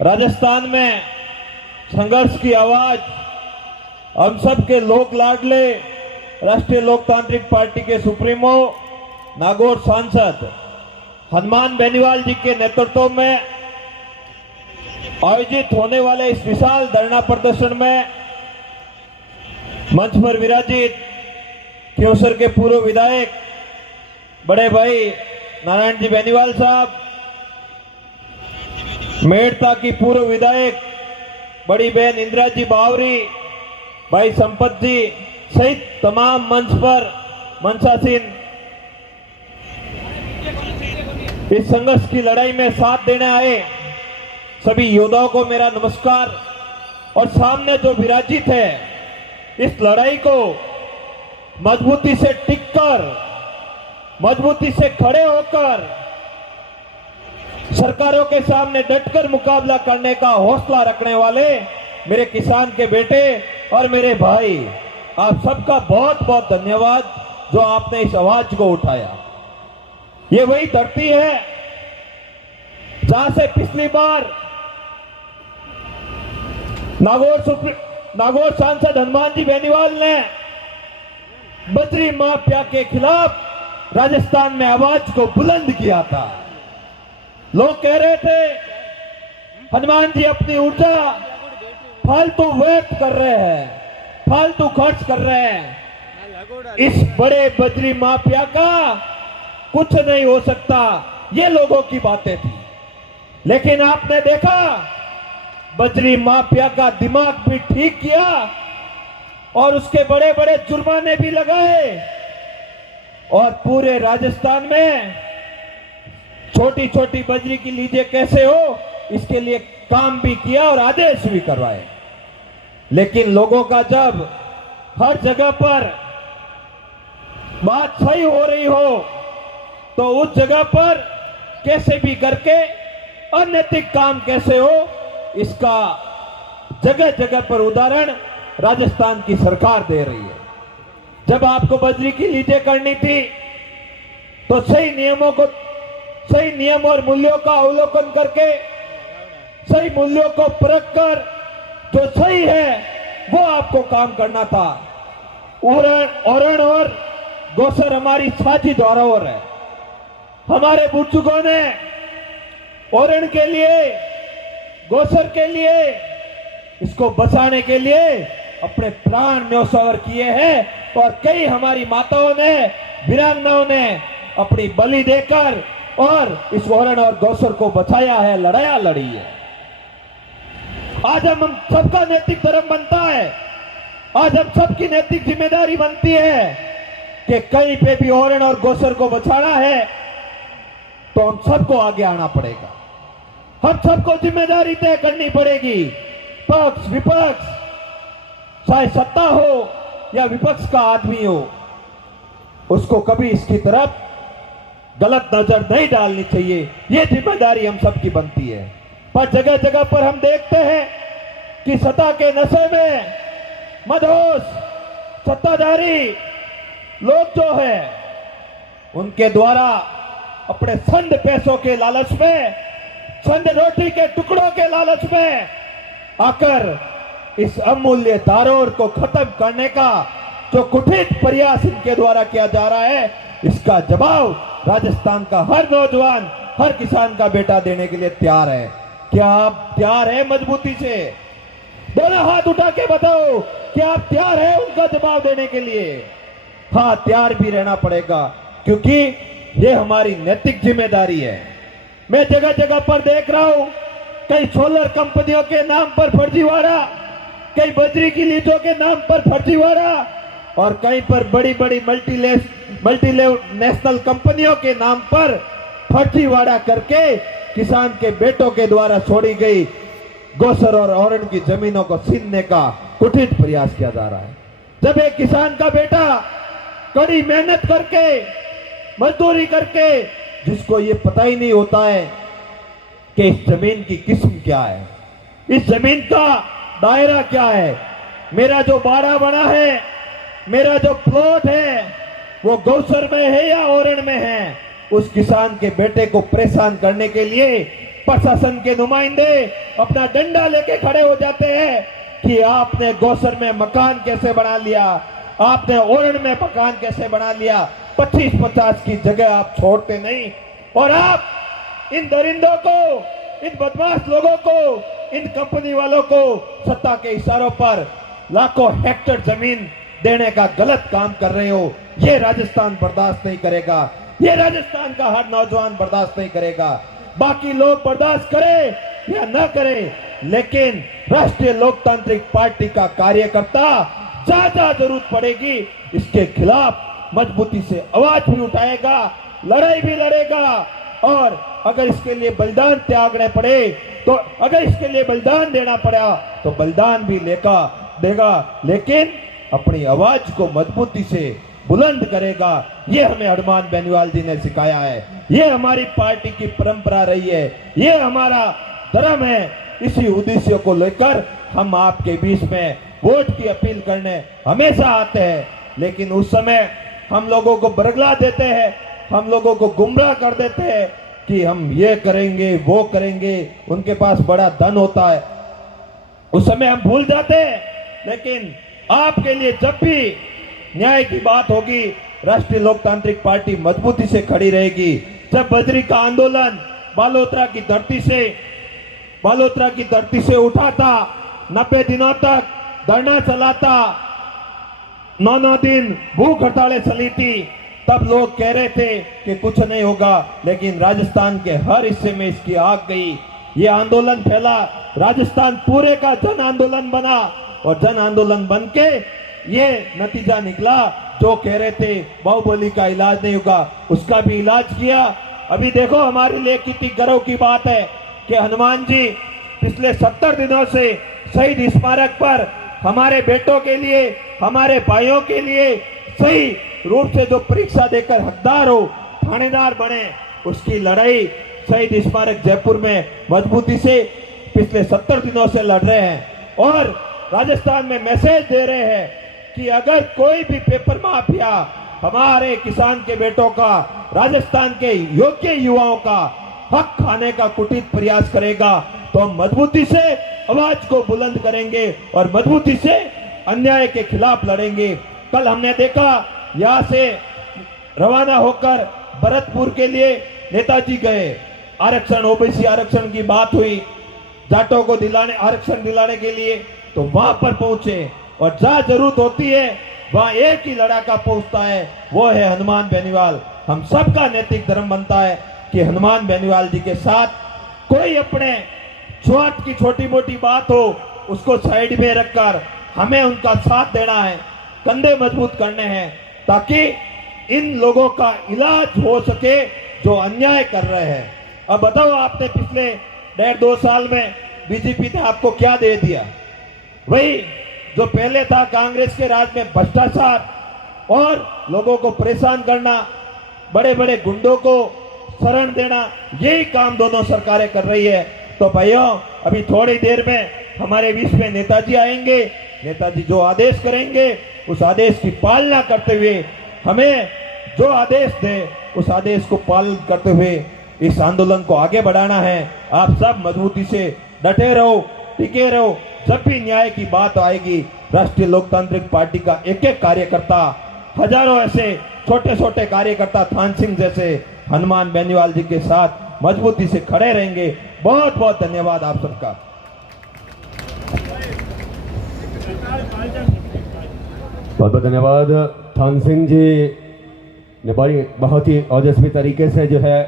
राजस्थान में संघर्ष की आवाज हम सब के लोक लाडले राष्ट्रीय लोकतांत्रिक पार्टी के सुप्रीमो नागौर सांसद हनुमान बेनीवाल जी के नेतृत्व में आयोजित होने वाले इस विशाल धरना प्रदर्शन में मंच पर विराजित क्योंसर के पूर्व विधायक बड़े भाई नारायण जी बेनीवाल साहब, मेड़ता की पूर्व विधायक बड़ी बहन इंदिरा जी बावरी, भाई संपत जी सहित तमाम मंच पर मंचासीन इस संघर्ष की लड़ाई में साथ देने आए सभी योद्धाओं को मेरा नमस्कार। और सामने जो विराजित है, इस लड़ाई को मजबूती से टिककर, मजबूती से खड़े होकर सरकारों के सामने डटकर मुकाबला करने का हौसला रखने वाले मेरे किसान के बेटे और मेरे भाई, आप सबका बहुत बहुत धन्यवाद जो आपने इस आवाज को उठाया। ये वही धरती है जहां से पिछली बार नागौर सांसद हनुमान जी बेनीवाल ने बजरी माफिया के खिलाफ राजस्थान में आवाज को बुलंद किया था। लोग कह रहे थे हनुमान जी अपनी ऊर्जा फालतू व्यर्थ कर रहे हैं, फालतू खर्च कर रहे हैं, इस बड़े बजरी माफिया का कुछ नहीं हो सकता, ये लोगों की बातें थी। लेकिन आपने देखा बजरी माफिया का दिमाग भी ठीक किया और उसके बड़े बड़े जुर्माने भी लगाए और पूरे राजस्थान में छोटी छोटी बजरी की लीजिए कैसे हो, इसके लिए काम भी किया और आदेश भी करवाए। लेकिन लोगों का जब हर जगह पर बात सही हो रही हो तो उस जगह पर कैसे भी करके अनैतिक काम कैसे हो, इसका जगह जगह पर उदाहरण राजस्थान की सरकार दे रही है। जब आपको बजरी की लीजिए करनी थी तो सही नियम और मूल्यों का अवलोकन करके, सही मूल्यों को परख कर जो सही है वो आपको काम करना था। ओरण और गौसर हमारी साझी धरोहर है। हमारे बुजुर्गों ने ओरण के लिए, गौसर के लिए, इसको बचाने के लिए अपने प्राण न्योछावर किए हैं और कई हमारी माताओं ने, वीरांगनाओं ने अपनी बलि देकर और इस ओरण और गौसर को बचाया है, लड़ाया लड़ी है। आज हम सबका नैतिक धर्म बनता है, आज हम सबकी नैतिक जिम्मेदारी बनती है कि कहीं पे भी ओरण और गौसर को बचाना है तो हम सबको आगे आना पड़ेगा, हम सबको जिम्मेदारी तय करनी पड़ेगी। पक्ष विपक्ष, चाहे सत्ता हो या विपक्ष का आदमी हो, उसको कभी इसकी तरफ गलत नजर नहीं डालनी चाहिए, ये जिम्मेदारी हम सबकी बनती है। पर जगह जगह पर हम देखते हैं कि सत्ता के नशे में मदहोश सत्ताधारी लोग जो है उनके द्वारा अपने चंद पैसों के लालच में, चंद रोटी के टुकड़ों के लालच में आकर इस अमूल्य धरोहर को खत्म करने का जो कुटिल प्रयास इनके द्वारा किया जा रहा है, इसका जवाब राजस्थान का हर नौजवान, हर किसान का बेटा देने के लिए तैयार है। क्या आप तैयार है मजबूती से? दोनों हाथ उठा के बताओ कि आप तैयार है उनका जवाब देने के लिए? हाँ, तैयार भी रहना पड़ेगा क्योंकि ये हमारी नैतिक जिम्मेदारी है। मैं जगह जगह पर देख रहा हूं कई सोलर कंपनियों के नाम पर फर्जीवाड़ा, कई बजरी की लीजों के नाम पर फर्जीवाड़ा और कहीं पर बड़ी बड़ी मल्टीनेशनल कंपनियों के नाम पर फर्जीवाड़ा करके किसान के बेटों के द्वारा छोड़ी गई गौसर और ओरण की जमीनों को छीनने का कुटिल प्रयास किया जा रहा है। जब एक किसान का बेटा कड़ी मेहनत करके, मजदूरी करके, जिसको ये पता ही नहीं होता है कि इस जमीन की किस्म क्या है, इस जमीन का दायरा क्या है, मेरा जो बाड़ा बना है, मेरा जो प्लॉट है वो गौसर में है या ओरण में है, उस किसान के बेटे को परेशान करने के लिए प्रशासन के नुमाइंदे अपना डंडा लेके खड़े हो जाते हैं कि आपने गौसर में मकान कैसे बना लिया, आपने ओरण में मकान कैसे बना लिया। 25-50 की जगह आप छोड़ते नहीं और आप इन दरिंदों को, इन बदमाश लोगों को, इन कंपनी वालों को सत्ता के इशारों पर लाखों हेक्टेयर जमीन देने का गलत काम कर रहे हो। ये राजस्थान बर्दाश्त नहीं करेगा, ये राजस्थान का हर नौजवान बर्दाश्त नहीं करेगा। बाकी लोग बर्दाश्त करे या न करे, लेकिन राष्ट्रीय लोकतांत्रिक पार्टी का कार्यकर्ता ज्यादा जरूरत पड़ेगी इसके खिलाफ मजबूती से आवाज भी उठाएगा, लड़ाई भी लड़ेगा। और अगर इसके लिए बलिदान त्यागने पड़े तो, अगर इसके लिए बलिदान देना पड़ा तो बलिदान भी देगा, लेकिन अपनी आवाज को मजबूती से बुलंद करेगा। ये हमें हनुमान बेनीवाल जी ने सिखाया है, ये हमारी पार्टी की परंपरा रही है, ये हमारा धर्म है। इसी उद्देश्य को लेकर हम आपके बीच में वोट की अपील करने हमेशा आते हैं, लेकिन उस समय हम लोगों को बरगला देते हैं, हम लोगों को गुमराह कर देते हैं कि हम ये करेंगे वो करेंगे, उनके पास बड़ा धन होता है, उस समय हम भूल जाते हैं। लेकिन आपके लिए जब भी न्याय की बात होगी, राष्ट्रीय लोकतांत्रिक पार्टी मजबूती से खड़ी रहेगी। जब बजरी का आंदोलन बालोतरा की धरती से उठा था, 90 दिनों तक धरना चलाता, 9 दिन भूख हड़तालें चली थी, तब लोग कह रहे थे कि कुछ नहीं होगा, लेकिन राजस्थान के हर हिस्से में इसकी आग गई। ये आंदोलन फैला, राजस्थान पूरे का जन आंदोलन बना और जन आंदोलन बन के ये नतीजा निकला। जो कह रहे थे बाहुबली का इलाज नहीं होगा, उसका भी इलाज किया। अभी देखो, हमारे लिए कितनी गर्व की बात है कि हनुमान जी पिछले 70 दिनों से शहीद स्मारक पर हमारे बेटों के लिए, हमारे भाइयों के लिए सही रूप से जो परीक्षा देकर हकदार हो, थानेदार बने, उसकी लड़ाई शहीद स्मारक जयपुर में मजबूती से पिछले 70 दिनों से लड़ रहे हैं। और राजस्थान में मैसेज दे रहे हैं कि अगर कोई भी पेपर माफिया हमारे किसान के बेटों का, राजस्थान के योग्य युवाओं का हक खाने का कुटित प्रयास करेगा तो हम मजबूती से आवाज को बुलंद करेंगे और मजबूती से अन्याय के खिलाफ लड़ेंगे। कल हमने देखा, यहाँ से रवाना होकर भरतपुर के लिए नेताजी गए, आरक्षण, ओबीसी आरक्षण की बात हुई, जाटों को आरक्षण दिलाने के लिए, तो वहां पर पहुंचे और जहां जरूरत होती है वहां एक ही लड़ाका पहुंचता है, वो है हनुमान बेनीवाल। हम सबका नैतिक धर्म बनता है कि हनुमान बेनीवाल जी के साथ कोई अपने स्वार्थ की छोटी मोटी बात हो उसको साइड में रखकर हमें उनका साथ देना है, कंधे मजबूत करने हैं, ताकि इन लोगों का इलाज हो सके जो अन्याय कर रहे हैं। अब बताओ, आपने पिछले 1.5-2 साल में बीजेपी ने आपको क्या दे दिया? वही जो पहले था कांग्रेस के राज में, भ्रष्टाचार और लोगों को परेशान करना, बड़े बड़े गुंडों को शरण देना, यही काम दोनों सरकारें कर रही है। तो भाइयों, अभी थोड़ी देर में हमारे बीच में नेताजी आएंगे, नेताजी जो आदेश करेंगे उस आदेश की पालना करते हुए, हमें जो आदेश दे उस आदेश को पालन करते हुए इस आंदोलन को आगे बढ़ाना है। आप सब मजबूती से डटे रहो, टिके रहो। जब भी न्याय की बात आएगी, राष्ट्रीय लोकतांत्रिक पार्टी का एक एक कार्यकर्ता, हजारों ऐसे छोटे छोटे कार्यकर्ता थान सिंह जैसे हनुमान बेनीवाल जी के साथ मजबूती से खड़े रहेंगे। बहुत बहुत धन्यवाद आप सबका। बहुत बहुत धन्यवाद। थान सिंह जी ने बहुत ही ओजस्वी तरीके से जो है